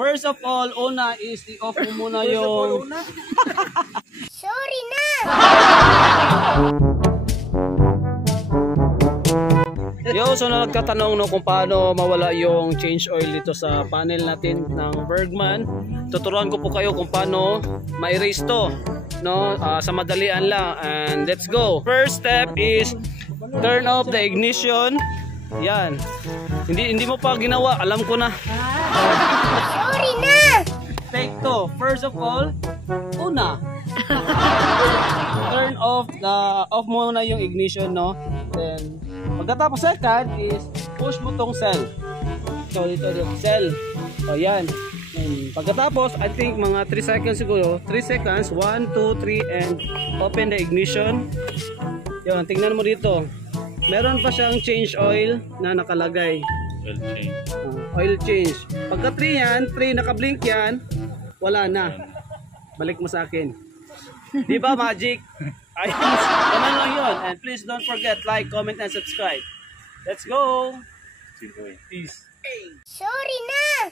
First of all, una is i-off mo muna yung... Sorry na! Yo, so na nagtatanong no kung paano mawala yung change oil dito sa panel natin ng Bergman. Tuturuan ko po kayo kung paano ma-erase to, no? Sa madalian lang, and let's go. First step is turn off the ignition. Yan. Hindi mo pa ginawa, alam ko na. Sorry na! Take two. First of all, una. Turn off muna yung ignition, no? Then pagkatapos second is push mo tong cell. So dito cell. So yan. And pagkatapos I think mga 3 seconds siguro. 3 seconds. 1, 2, 3 and open the ignition. Yun, tingnan mo dito. Meron pa siyang change oil na nakalagay. Oil change. Oil change. Pagka 3 yan, 3 nakablink yan, wala na. Balik mo sa akin. Di ba, Magic? Ayun, ganun lang yun. And please don't forget, like, comment, and subscribe. Let's go! Peace. Sorry na!